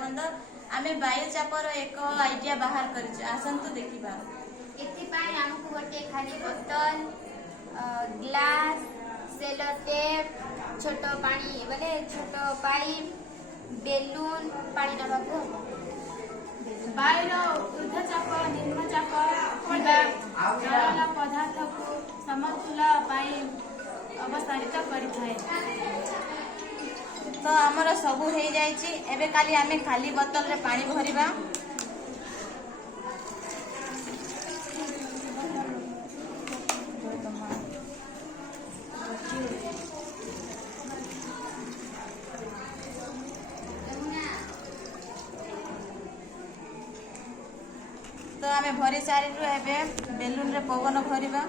ताराबंद आमे वायु चापर एक आइडिया बाहर कर आसंतु देखिबा। एथिपाई हमकु गोटे खाली बोतल ग्लास सेलो टेप छोट पानी बोले छोट पाइप बेलून पानी नबाकू वायुर ऊर्ध्व चाप निम्न चाप तरल पदार्थ को समतुल पाई अवस्थानित करिथाए। तो आमर सबू हो जाइए। एबे काली आमे खाली बोतल रे पानी भरिबा। तो आमे भरी सारिलु एबे बेलून रे पवन भरिबा।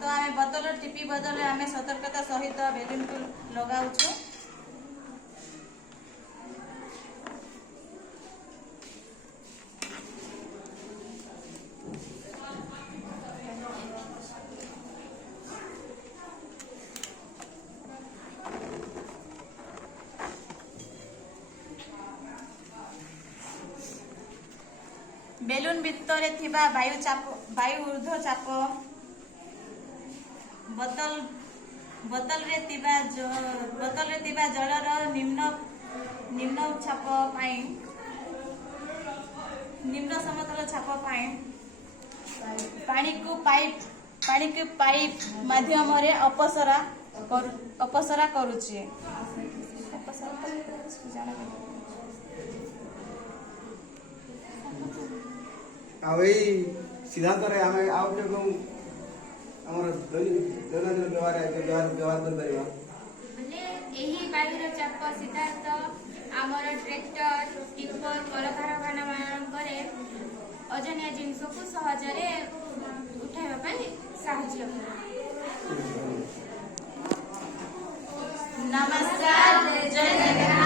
तो आमे बोतल टिपी बदल आमे सतर्कता सहित बेलून को लगाउछु। बेलून भितर थिबा वायु ऊर्ध्व चाप बोतल रे तिबा जलर निम्न छाप पाई निम्न समतल छाप पाई पानी को पाइप माध्यम रे अपसरा करूची। सिद्धांत रे आमे आउ जो हमर दैनंदिन व्यवहार कर परिबा बोले एही वायुर चाप सिद्धांत आमर ट्रैक्टर टिप्पर कलकारखाना मानकरे अजनिया जिनिस को सहजरे उठाइबा पई साहाय्य करे। नमस्कार, जय जगन्नाथ।